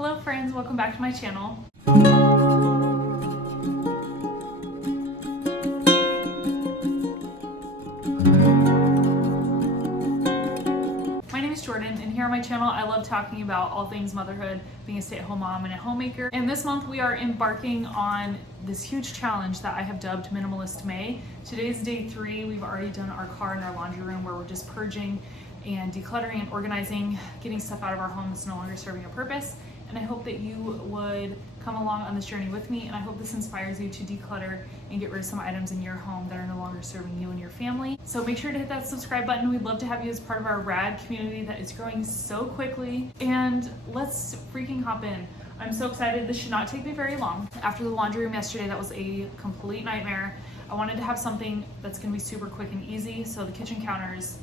Hello friends, welcome back to my channel. My name is Jordan, and here on my channel I love talking about all things motherhood, being a stay-at-home mom and a homemaker. And this month we are embarking on this huge challenge that I have dubbed Minimalist May. Today's day 3. We've already done our car and our laundry room where we're just purging and decluttering and organizing, getting stuff out of our home that's no longer serving a purpose. And I hope that you would come along on this journey with me, and I hope this inspires you to declutter and get rid of some items in your home that are no longer serving you and your family. So make sure to hit that subscribe button. We'd love to have you as part of our rad community that is growing so quickly. And let's freaking hop in. I'm so excited. This should not take me very long. After the laundry room yesterday, that was a complete nightmare. I wanted to have something that's gonna be super quick and easy. So the kitchen counters,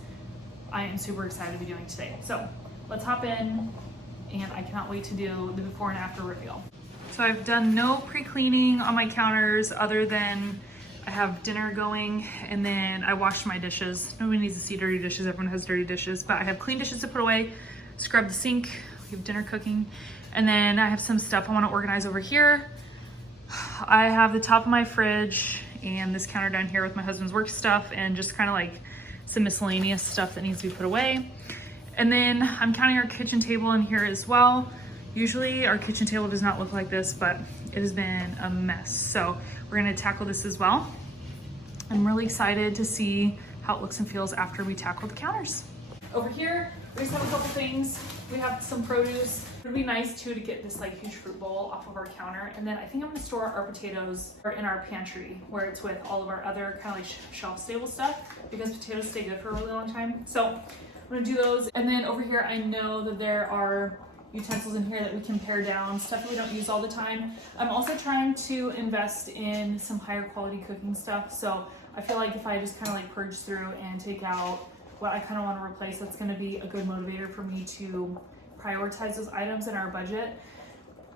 I am super excited to be doing today. So let's hop in, and I cannot wait to do the before and after reveal. So I've done no pre-cleaning on my counters other than I have dinner going, and then I washed my dishes. Nobody needs to see dirty dishes, everyone has dirty dishes, but I have clean dishes to put away, scrub the sink, we have dinner cooking, and then I have some stuff I want to organize over here. I have the top of my fridge and this counter down here with my husband's work stuff and just kind of like some miscellaneous stuff that needs to be put away. And then I'm counting our kitchen table in here as well. Usually our kitchen table does not look like this, but it has been a mess. So we're gonna tackle this as well. I'm really excited to see how it looks and feels after we tackle the counters. Over here, we just have a couple things. We have some produce. It would be nice too to get this like huge fruit bowl off of our counter. And then I think I'm gonna store our potatoes in our pantry where it's with all of our other kind of like shelf stable stuff, because potatoes stay good for a really long time. So I'm gonna do those. And then over here, I know that there are utensils in here that we can pare down, stuff that we don't use all the time. I'm also trying to invest in some higher quality cooking stuff. So I feel like if I just kind of like purge through and take out what I kind of want to replace, that's going to be a good motivator for me to prioritize those items in our budget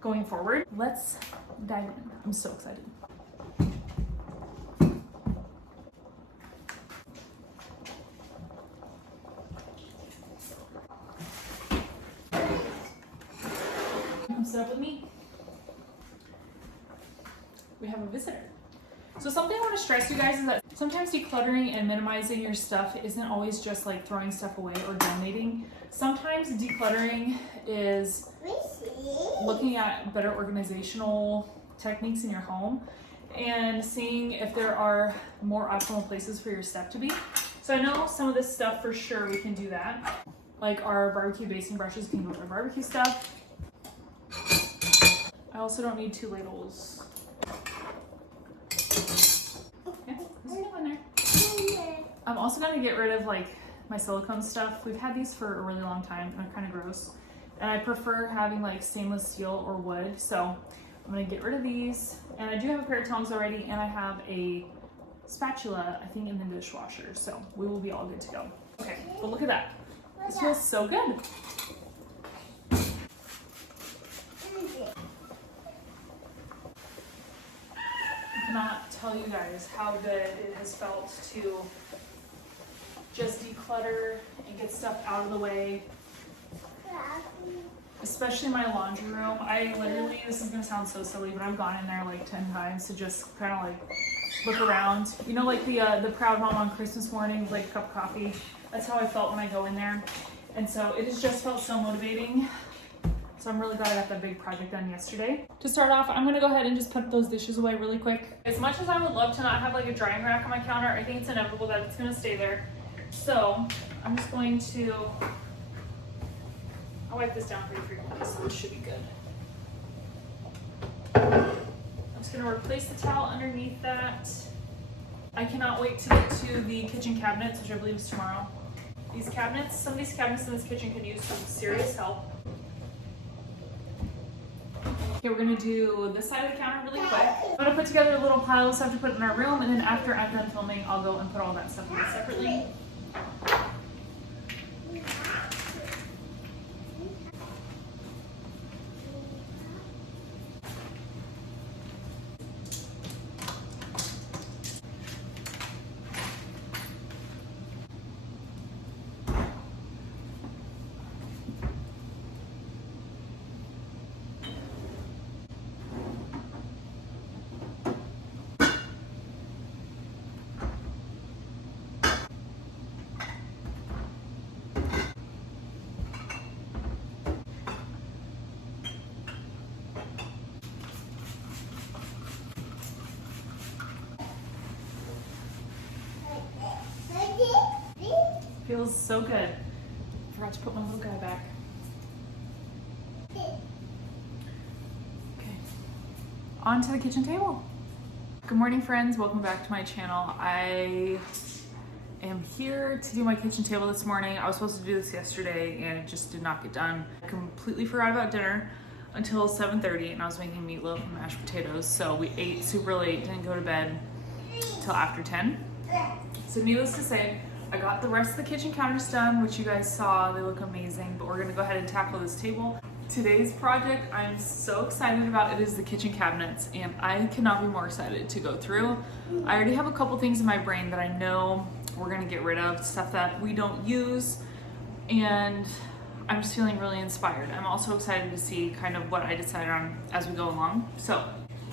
going forward. Let's dive in. I'm so excited. Come sit up with me. We have a visitor. So something I want to stress you guys is that sometimes decluttering and minimizing your stuff isn't always just like throwing stuff away or donating. Sometimes decluttering is looking at better organizational techniques in your home and seeing if there are more optimal places for your stuff to be. So I know some of this stuff for sure we can do that. Like our barbecue basting brushes can go with our barbecue stuff. I also don't need 2 ladles. Yeah, there's no one there. I'm also gonna get rid of like my silicone stuff. We've had these for a really long time and they're kind of gross. And I prefer having like stainless steel or wood. So I'm gonna get rid of these. And I do have a pair of tongs already, and I have a spatula, I think, in the dishwasher. So we will be all good to go. Okay, but look at that. This feels so good. I cannot tell you guys how good it has felt to just declutter and get stuff out of the way, especially my laundry room. I literally, this is gonna sound so silly, but I've gone in there like 10 times to just kind of like look around. You know, like the proud mom on Christmas morning with like a cup of coffee. That's how I felt when I go in there. And so it has just felt so motivating. So I'm really glad I got that big project done yesterday. To start off, I'm gonna go ahead and just put those dishes away really quick. As much as I would love to not have like a drying rack on my counter, I think it's inevitable that it's gonna stay there. So I'm just going to, I'll wipe this down pretty frequently, so this should be good. I'm just gonna replace the towel underneath that. I cannot wait to get to the kitchen cabinets, which I believe is tomorrow. These cabinets, some of these cabinets in this kitchen could use some serious help. Okay, we're gonna do this side of the counter really quick. I'm gonna put together a little pile of stuff to put in our room, and then after I'm done filming, I'll go and put all that stuff away separately. feels so good. Forgot to put my little guy back. Okay, on to the kitchen table. Good morning, friends. Welcome back to my channel. I am here to do my kitchen table this morning. I was supposed to do this yesterday and it just did not get done. I completely forgot about dinner until 7:30 and I was making meatloaf and mashed potatoes. So we ate super late, didn't go to bed till after 10. So needless to say, I got the rest of the kitchen counters done, which you guys saw. They look amazing, but we're gonna go ahead and tackle this table. Today's project I'm so excited about. It is the kitchen cabinets, and I cannot be more excited to go through. I already have a couple things in my brain that I know we're gonna get rid of, stuff that we don't use, and I'm just feeling really inspired. I'm also excited to see kind of what I decide on as we go along. So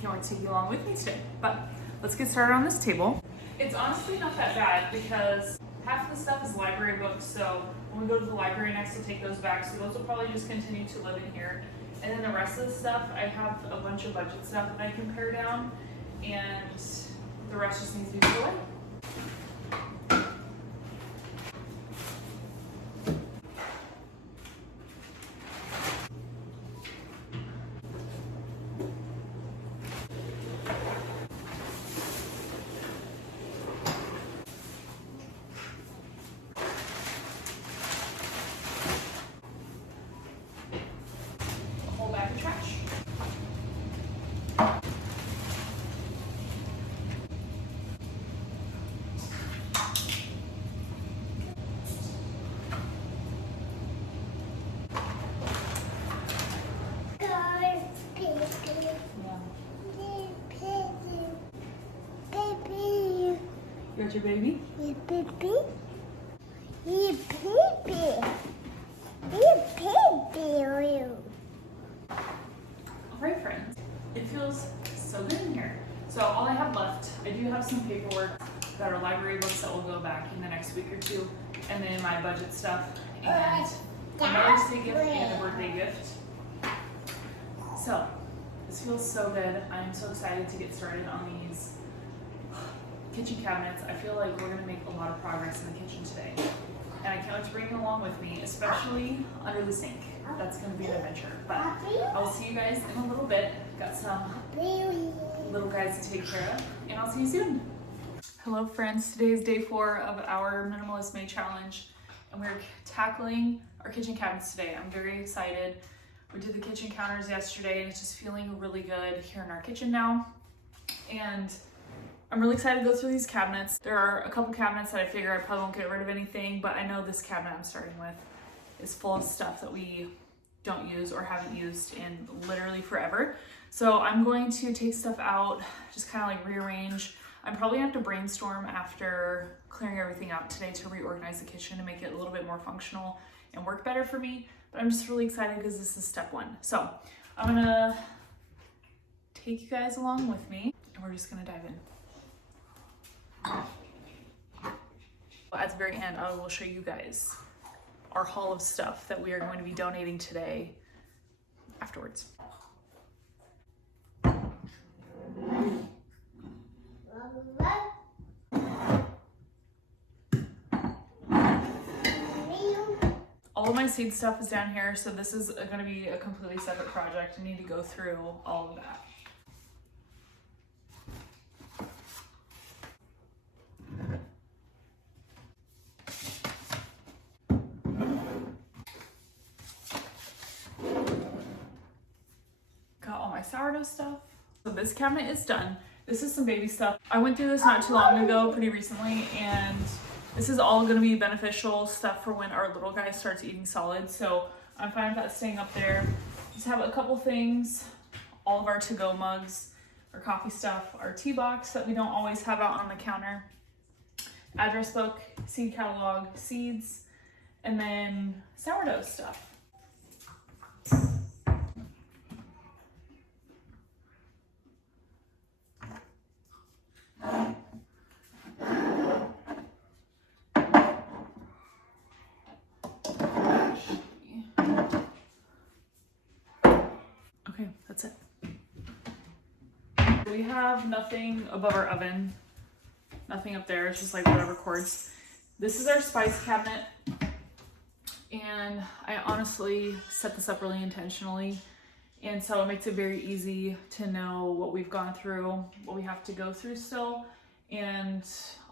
can't wait to take you along with me today. But let's get started on this table. It's honestly not that bad because half of the stuff is library books, so when we go to the library next, we'll take those back. So those will probably just continue to live in here. And then the rest of the stuff, I have a bunch of budget stuff that I can pare down, and the rest just needs to be put away. You got your baby? Yeah, baby. Yeah, baby. Yeah, baby. Alright, friends. It feels so good in here. So all I have left, I do have some paperwork that are library books that will go back in the next week or two, and then my budget stuff, and a Mother's Day gift and a birthday gift. So this feels so good. I'm so excited to get started on these kitchen cabinets. I feel like we're gonna make a lot of progress in the kitchen today. And I can't wait to bring you along with me, especially under the sink. That's gonna be an adventure. But I will see you guys in a little bit. Got some little guys to take care of, and I'll see you soon. Hello friends, today is day 4 of our Minimalist May Challenge, and we're tackling our kitchen cabinets today. I'm very excited. We did the kitchen counters yesterday, and it's just feeling really good here in our kitchen now. And I'm really excited to go through these cabinets. There are a couple cabinets that I figure I probably won't get rid of anything, but I know this cabinet I'm starting with is full of stuff that we don't use or haven't used in literally forever. So I'm going to take stuff out, just kind of like rearrange. I'm probably gonna have to brainstorm after clearing everything out today to reorganize the kitchen to make it a little bit more functional and work better for me. But I'm just really excited because this is step 1. So I'm gonna take you guys along with me, and we're just gonna dive in. At the very end, I will show you guys our haul of stuff that we are going to be donating today afterwards. All of my seed stuff is down here, so this is going to be a completely separate project. I need to go through all of that. Got all my sourdough stuff. So this cabinet is done. This is some baby stuff. I went through this not too long ago, pretty recently, and this is all gonna be beneficial stuff for when our little guy starts eating solids. So I'm fine with that staying up there. Just have a couple things, all of our to-go mugs, our coffee stuff, our tea box that we don't always have out on the counter, address book, seed catalog, seeds, and then sourdough stuff. Okay, that's it. We have nothing above our oven, nothing up there. It's just like whatever cords. This is our spice cabinet, and I honestly set this up really intentionally, and so it makes it very easy to know what we've gone through, what we have to go through still, and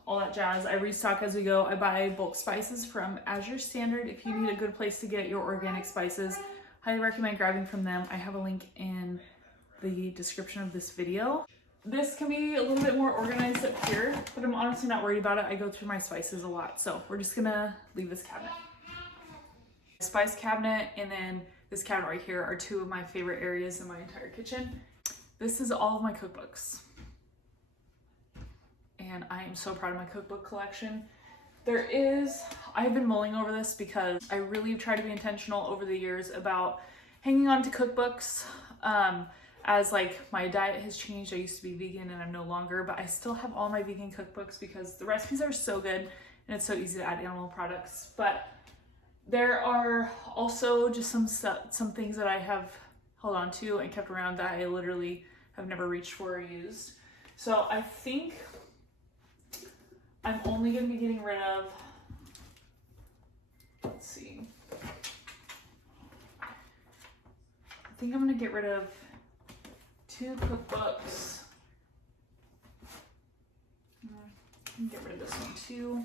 all that jazz. I restock as we go. I buy bulk spices from Azure Standard. If you need a good place to get your organic spices, highly recommend grabbing from them. I have a link in the description of this video. This can be a little bit more organized up here, but I'm honestly not worried about it. I go through my spices a lot, so we're just gonna leave this cabinet. Spice cabinet and then this cabinet right here are two of my favorite areas in my entire kitchen. This is all of my cookbooks, and I am so proud of my cookbook collection. I've been mulling over this because I really have tried to be intentional over the years about hanging on to cookbooks. As like my diet has changed, I used to be vegan and I'm no longer, but I still have all my vegan cookbooks because the recipes are so good and it's so easy to add animal products. But there are also just some things that I have held on to and kept around that I literally have never reached for or used. So I think I'm only going to be getting rid of, let's see, I think I'm going to get rid of 2 cookbooks. Get rid of this one too.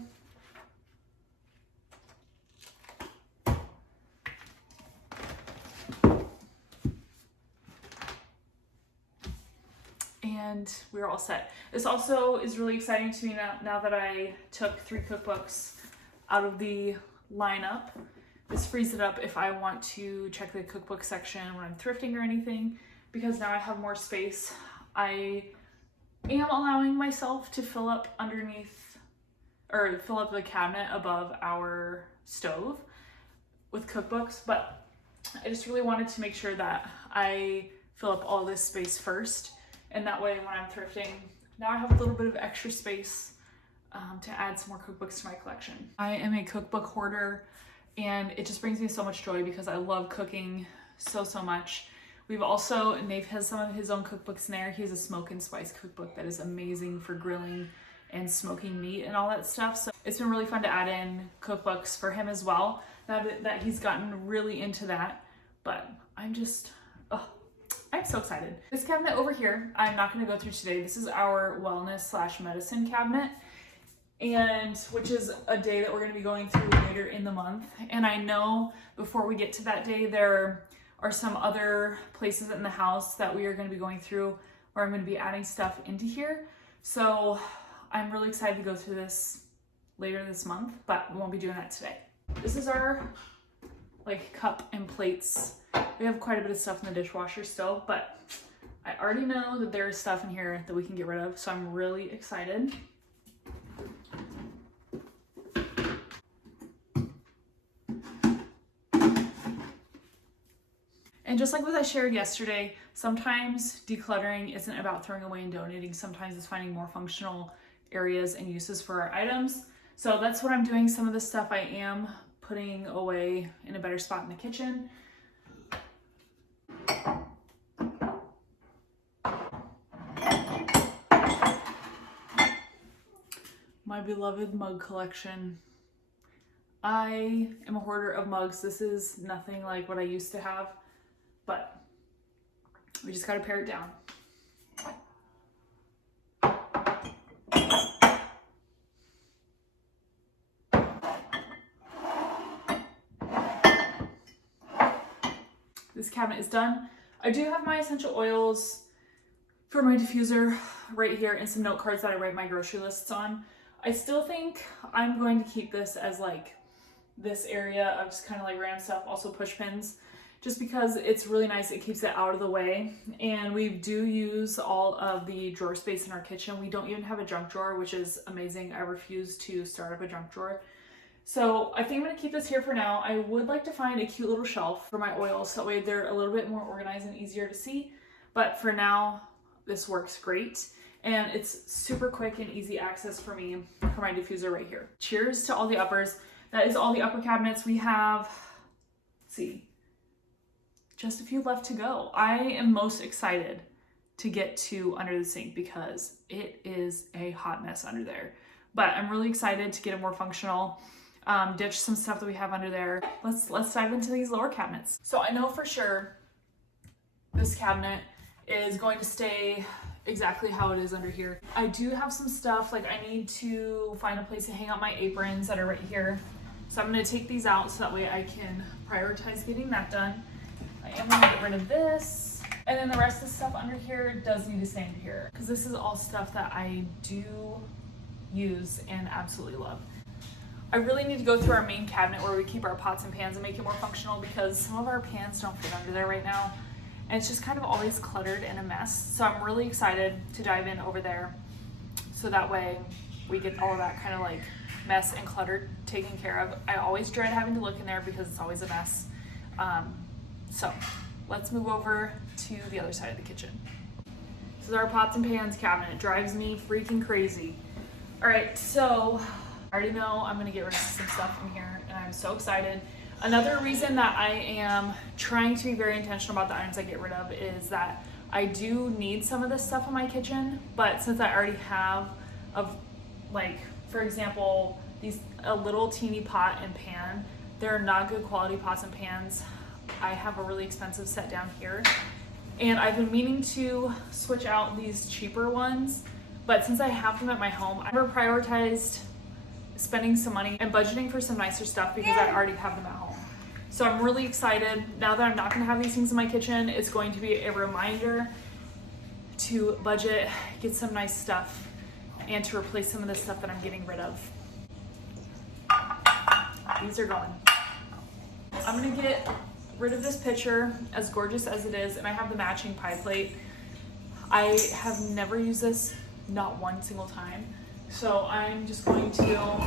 And we're all set. This also is really exciting to me now that I took 3 cookbooks out of the lineup. This frees it up if I want to check the cookbook section when I'm thrifting or anything, because now I have more space. I am allowing myself to fill up the cabinet above our stove with cookbooks, but I just really wanted to make sure that I fill up all this space first, and that way when I'm thrifting, now I have a little bit of extra space to add some more cookbooks to my collection. I am a cookbook hoarder, and it just brings me so much joy because I love cooking so much. We've also, Nate has some of his own cookbooks in there. He has a smoke and spice cookbook that is amazing for grilling and smoking meat and all that stuff. So it's been really fun to add in cookbooks for him as well, that he's gotten really into that. But I'm so excited. This cabinet over here, I'm not gonna go through today. This is our wellness/medicine cabinet, and which is a day that we're gonna be going through later in the month. And I know before we get to that day, there are some other places in the house that we are going to be going through where I'm going to be adding stuff into here. So I'm really excited to go through this later this month, but we won't be doing that today. This is our like cup and plates. We have quite a bit of stuff in the dishwasher still, but I already know that there's stuff in here that we can get rid of, so I'm really excited. And just like what I shared yesterday, sometimes decluttering isn't about throwing away and donating. Sometimes it's finding more functional areas and uses for our items. So that's what I'm doing. Some of the stuff I am putting away in a better spot in the kitchen. My beloved mug collection. I am a hoarder of mugs. This is nothing like what I used to have, but we just gotta pare it down. This cabinet is done. I do have my essential oils for my diffuser right here and some note cards that I write my grocery lists on. I still think I'm going to keep this as like this area of just kind of like random stuff, also push pins, just because it's really nice. It keeps it out of the way. And we do use all of the drawer space in our kitchen. We don't even have a junk drawer, which is amazing. I refuse to start up a junk drawer. So I think I'm gonna keep this here for now. I would like to find a cute little shelf for my oils, so that way they're a little bit more organized and easier to see. But for now, this works great. And it's super quick and easy access for me for my diffuser right here. Cheers to all the uppers. That is all the upper cabinets. We have, let's see, just a few left to go. I am most excited to get to under the sink because it is a hot mess under there. but I'm really excited to get it more functional. Ditch some stuff that we have under there. Let's dive into these lower cabinets. So I know for sure this cabinet is going to stay exactly how it is under here. I do have some stuff, like I need to find a place to hang out my aprons that are right here. So I'm gonna take these out so that way I can prioritize getting that done. I am gonna get rid of this. And then the rest of the stuff under here does need to stay under here, because this is all stuff that I do use and absolutely love. I really need to go through our main cabinet where we keep our pots and pans and make it more functional, because some of our pans don't fit under there right now. And it's just kind of always cluttered and a mess. So I'm really excited to dive in over there, so that way we get all of that kind of like mess and cluttered taken care of. I always dread having to look in there because it's always a mess. So let's move over to the other side of the kitchen. This is our pots and pans cabinet. It drives me freaking crazy. All right, so I already know I'm gonna get rid of some stuff in here, and I'm so excited. Another reason that I am trying to be very intentional about the items I get rid of is that I do need some of this stuff in my kitchen, but since I already have, for example, a little teeny pot and pan, they're not good quality pots and pans. I have a really expensive set down here, and I've been meaning to switch out these cheaper ones, but since I have them at my home, I've never prioritized spending some money and budgeting for some nicer stuff because I already have them at home. So I'm really excited. Now that I'm not gonna have these things in my kitchen, it's going to be a reminder to budget, get some nice stuff, and to replace some of the stuff that I'm getting rid of. These are going. I'm gonna get rid of this pitcher, as gorgeous as it is, and I have the matching pie plate. I have never used this, not one single time. So I'm just going to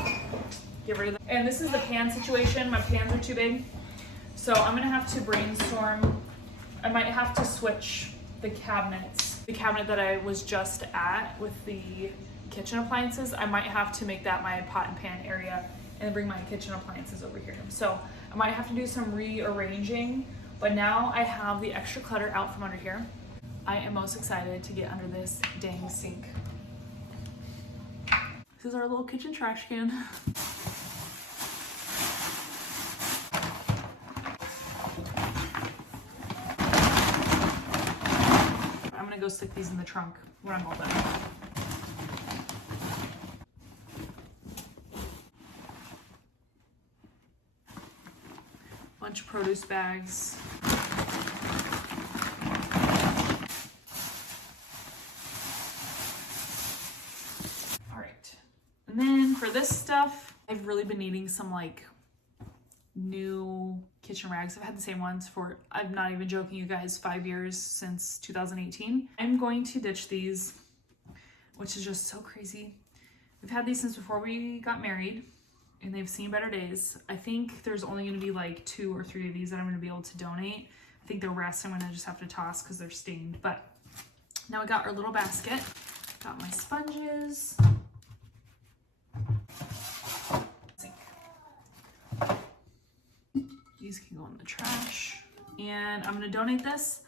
get rid of them. And this is the pan situation. My pans are too big. So I'm gonna have to brainstorm. I might have to switch the cabinets. The cabinet that I was just at with the kitchen appliances, I might have to make that my pot and pan area and bring my kitchen appliances over here. So I might have to do some rearranging, but now I have the extra clutter out from under here. I am most excited to get under this dang sink. This is our little kitchen trash can. I'm gonna go stick these in the trunk when I'm all done. Bunch of produce bags. And then for this stuff, I've really been needing some like new kitchen rags. I've had the same ones for, I'm not even joking you guys, 5 years, since 2018. I'm going to ditch these, which is just so crazy. We've had these since before we got married, and they've seen better days. I think there's only gonna be like 2 or 3 of these that I'm gonna be able to donate. I think the rest I'm gonna just have to toss because they're stained. But now we got our little basket. Got my sponges. These can go in the trash. And I'm gonna donate this.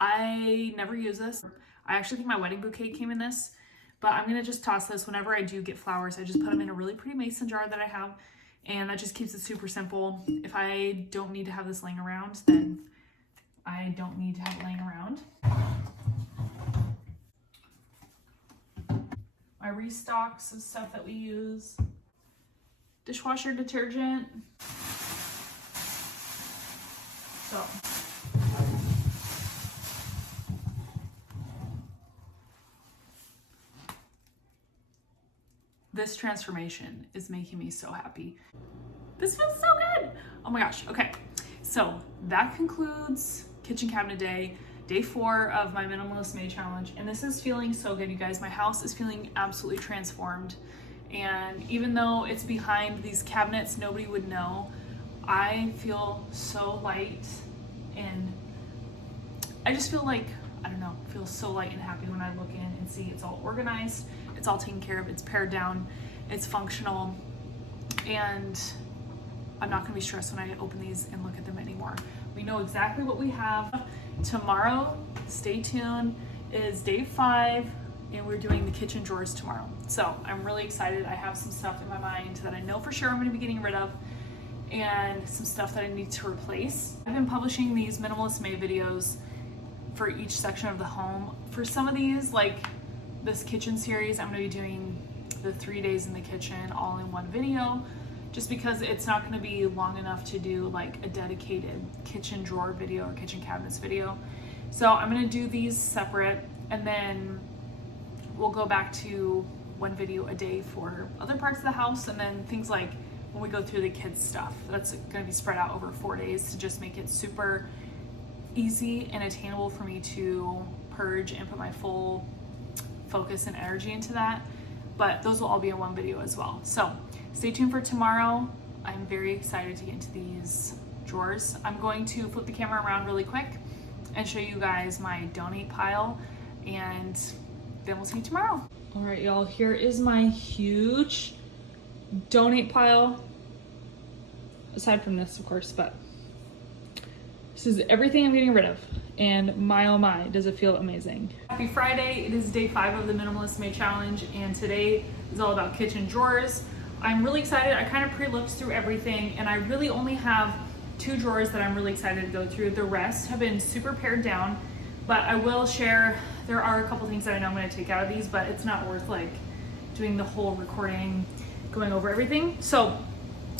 I never use this. I actually think my wedding bouquet came in this, but I'm gonna just toss this whenever I do get flowers. I just put them in a really pretty mason jar that I have, and that just keeps it super simple. If I don't need to have this laying around, then I don't need to have it laying around. My restocks of stuff that we use. Dishwasher detergent. So. This transformation is making me so happy. This feels so good. Oh my gosh. Okay. So that concludes kitchen cabinet day 4 of my Minimalist May challenge. And this is feeling so good, you guys. My house is feeling absolutely transformed. And even though it's behind these cabinets, nobody would know. I feel so light, and I just feel like, I don't know, feel so light and happy when I look in and see it's all organized, it's all taken care of, it's pared down, it's functional, and I'm not gonna be stressed when I open these and look at them anymore. We know exactly what we have. Tomorrow, stay tuned, is day 5 and we're doing the kitchen drawers tomorrow. So I'm really excited. I have some stuff in my mind that I know for sure I'm going to be getting rid of, and some stuff that I need to replace. I've been publishing these Minimalist May videos for each section of the home. For some of these, like this kitchen series, I'm going to be doing the 3 days in the kitchen all in one video, just because it's not going to be long enough to do like a dedicated kitchen drawer video or kitchen cabinets video. So I'm going to do these separate, and then we'll go back to one video a day for other parts of the house, and then things like when we go through the kids stuff, that's going to be spread out over 4 days to just make it super easy and attainable for me to purge and put my full focus and energy into that. But those will all be in one video as well. So stay tuned for tomorrow. I'm very excited to get into these drawers. I'm going to flip the camera around really quick and show you guys my donate pile, and then we'll see you tomorrow. All right, y'all, here is my huge donate pile. Aside from this, of course, but this is everything I'm getting rid of. And my oh my, does it feel amazing. Happy Friday. It is day 5 of the Minimalist May Challenge, and today is all about kitchen drawers. I'm really excited. I kind of pre-looked through everything, and I really only have 2 drawers that I'm really excited to go through. The rest have been super pared down, but I will share, there are a couple things that I know I'm going to take out of these, but it's not worth like doing the whole recording, going over everything. So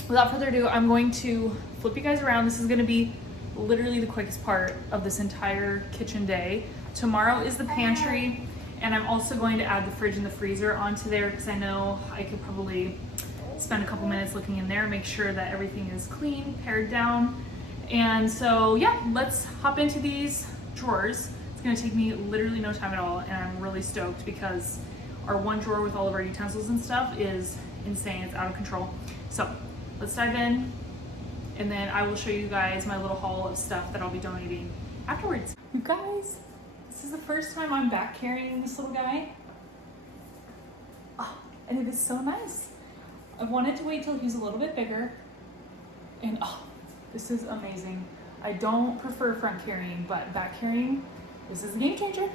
without further ado, I'm going to flip you guys around. This is going to be literally the quickest part of this entire kitchen day. Tomorrow is the pantry, and I'm also going to add the fridge and the freezer onto there because I know I could probably spend a couple minutes looking in there, make sure that everything is clean, pared down. And so yeah, let's hop into these drawers. It's going to take me literally no time at all, and I'm really stoked because our one drawer with all of our utensils and stuff is insane. It's out of control. So let's dive in, and then I will show you guys my little haul of stuff that I'll be donating afterwards. You guys, this is the first time I'm back carrying this little guy. Oh, and it is so nice. I wanted to wait till he's a little bit bigger, and oh, this is amazing. I don't prefer front carrying, but back carrying, this is a game changer.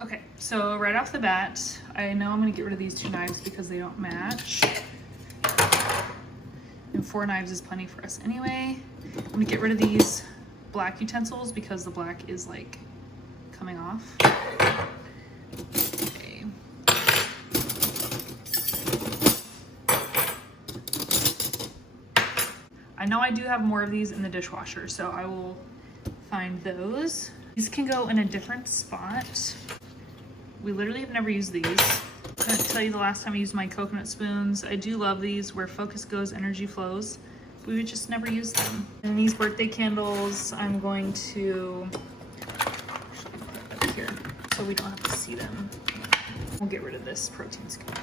Okay, so right off the bat, I know I'm gonna get rid of these 2 knives because they don't match. And 4 knives is plenty for us anyway. I'm gonna get rid of these black utensils because the black is like coming off. Okay. I know I do have more of these in the dishwasher, so I will find those. These can go in a different spot. We literally have never used these. I couldn't tell you the last time I used my coconut spoons. I do love these. Where focus goes, energy flows. We would just never use them. And these birthday candles, I'm going to put up here so we don't have to see them. We'll get rid of this protein scoop.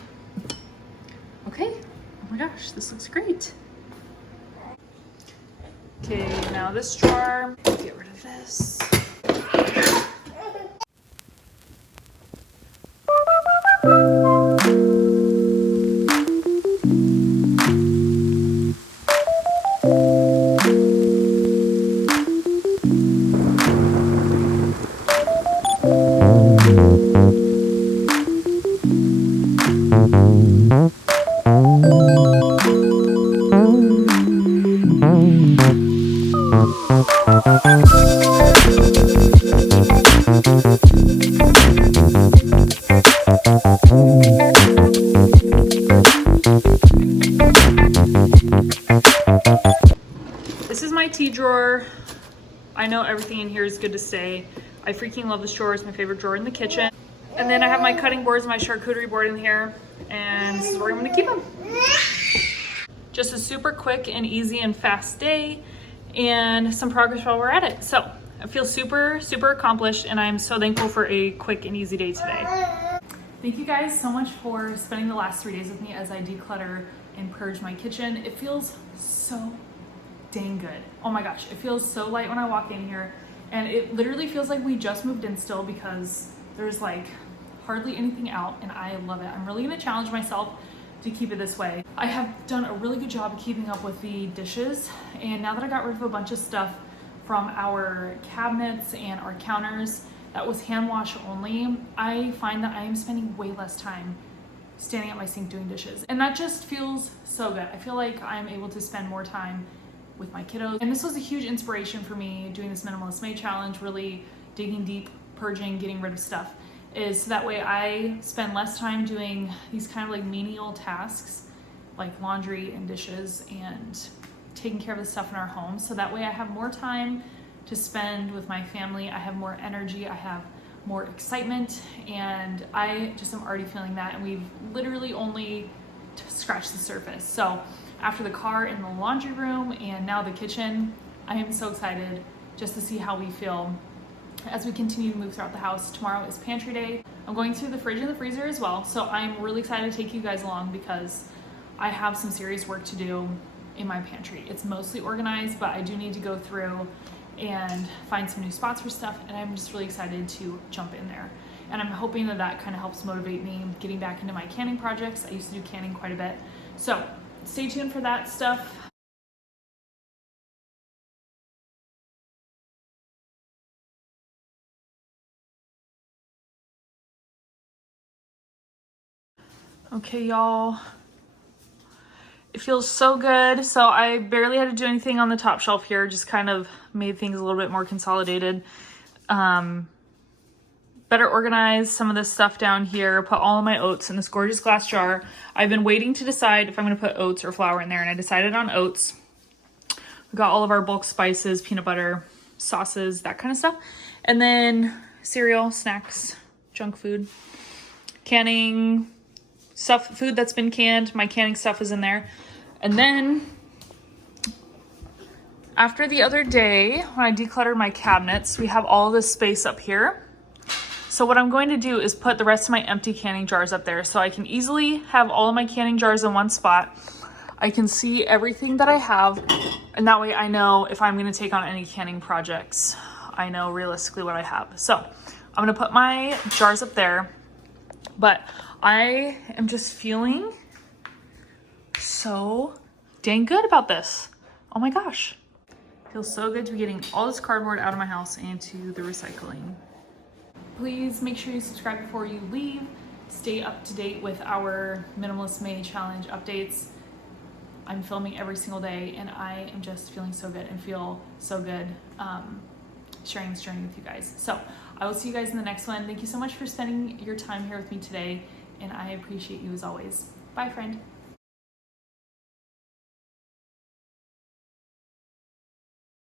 Okay. Oh my gosh, this looks great. Okay, now this drawer, get rid of this. This is my tea drawer. I know everything in here is good to stay. I freaking love this drawer. It's my favorite drawer in the kitchen. And then I have my cutting boards, my charcuterie board in here, and this is where I'm gonna keep them. Just a super quick and easy and fast day, and some progress while we're at it. So I feel super, super accomplished, and I'm so thankful for a quick and easy day today. Thank you guys so much for spending the last 3 days with me as I declutter and purge my kitchen. It feels so dang good. Oh my gosh, it feels so light when I walk in here, and it literally feels like we just moved in still because there's like hardly anything out, and I love it. I'm really gonna challenge myself to keep it this way. I have done a really good job of keeping up with the dishes, and now that I got rid of a bunch of stuff from our cabinets and our counters, that was hand wash only, I find that I am spending way less time standing at my sink doing dishes. And that just feels so good. I feel like I'm able to spend more time with my kiddos. And this was a huge inspiration for me doing this Minimalist May challenge, really digging deep, purging, getting rid of stuff, is so that way I spend less time doing these kind of like menial tasks like laundry and dishes and taking care of the stuff in our home. So that way I have more time to spend with my family. I have more energy, I have more excitement, and I just am already feeling that. And we've literally only scratched the surface. So after the car and the laundry room and now the kitchen, I am so excited just to see how we feel as we continue to move throughout the house. Tomorrow is pantry day. I'm going through the fridge and the freezer as well. So I'm really excited to take you guys along because I have some serious work to do in my pantry. It's mostly organized, but I do need to go through and find some new spots for stuff, and I'm just really excited to jump in there. And I'm hoping that that kind of helps motivate me getting back into my canning projects. I used to do canning quite a bit. So stay tuned for that stuff. Okay, y'all. It feels so good. So I barely had to do anything on the top shelf here, just kind of made things a little bit more consolidated. Better organize some of this stuff down here, put all of my oats in this gorgeous glass jar. I've been waiting to decide if I'm gonna put oats or flour in there, and I decided on oats. We got all of our bulk spices, peanut butter, sauces, that kind of stuff. And then cereal, snacks, junk food, canning, stuff, food that's been canned. My canning stuff is in there. And then after the other day, when I decluttered my cabinets, we have all this space up here. So what I'm going to do is put the rest of my empty canning jars up there so I can easily have all of my canning jars in one spot. I can see everything that I have, and that way I know if I'm going to take on any canning projects, I know realistically what I have. So I'm going to put my jars up there, but I am just feeling so dang good about this. Oh my gosh. Feels so good to be getting all this cardboard out of my house and to the recycling. Please make sure you subscribe before you leave. Stay up to date with our Minimalist May challenge updates. I'm filming every single day, and I am just feeling so good and feel so good sharing this journey with you guys. So I will see you guys in the next one. Thank you so much for spending your time here with me today, and I appreciate you as always. Bye, friend.